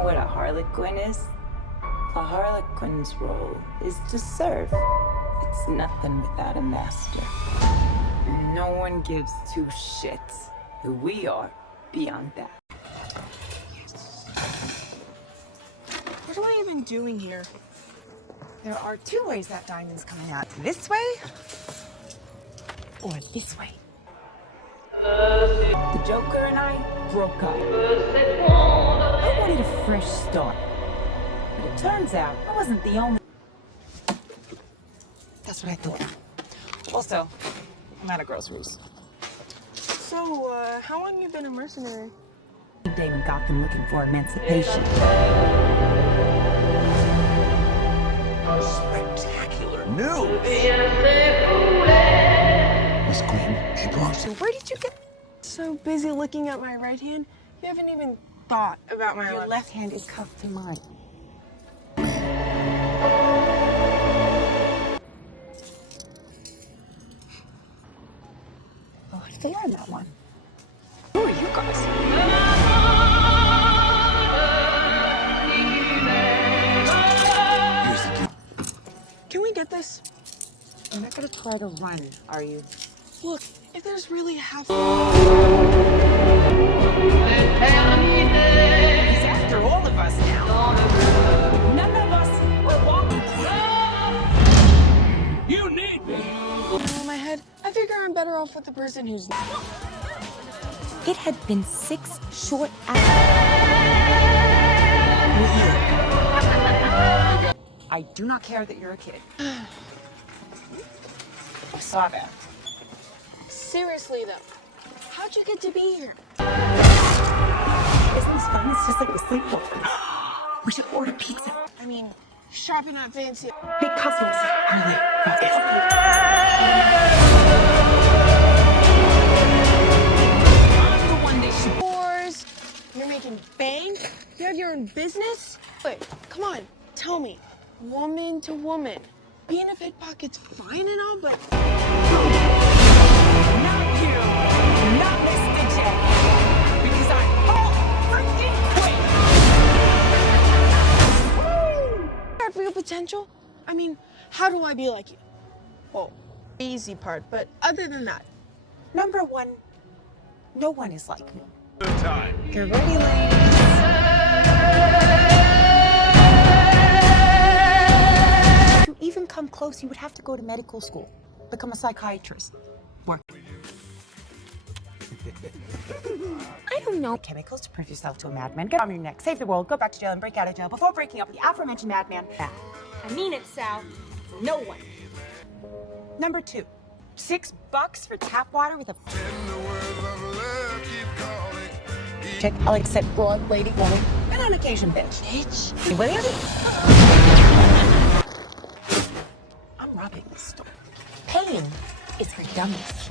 know what a Harley Quinn is? A Harley Quinn's role is to serve. It's nothing without a master. No one gives two shits who we are beyond that. What am I even doing here? There are two ways that diamond's coming out. This way or this way. The Joker and I broke up. I wanted a fresh start. But it turns out I wasn't the only... That's what I thought. Also, I'm out of groceries. So, how long have you been a mercenary? Damon got them looking for Emancipation. Spectacular news! Miss Queen, April. So where did you get so busy looking at my right hand? You haven't even thought about my Your left hand is cuffed to mine. I'll have to learn that one. Who are you guys? Here's the deal. Can we get this? You're not gonna try to run, are you? Look, if there's really half... He's after all of us now. None of us are walking. You need me! In my head, I figure I'm better off with the person who's... It had been 6 short hours. I do not care that you're a kid. I saw that. Seriously, though, how'd you get to be here? Isn't this fun? It's just like the sleepover. We should order pizza. I mean, shopping at fancy. Big customers. Harley, I'm the one they should... Stores, you're making bank, you have your own business. Wait, come on, tell me, woman to woman, being a pickpocket's fine and all, but... Not you. Not Mr. J. Because I'm all freaking queen. You have real potential? I mean, how do I be like you? Well, easy part, but other than that. Number one, no one is like me. Good time. Get ready, ladies. To even come close, you would have to go to medical school, become a psychiatrist. Work. I don't know. Chemicals to prove yourself to a madman. Get on your neck, save the world, go back to jail, and break out of jail before breaking up with the aforementioned madman. I mean it, Sal. No one. Number 2, $6 for tap water with a... Check, I'll accept broad, lady, woman, and on occasion, bitch. Bitch. Hey, William? I'm robbing this store. Paying is for dummies.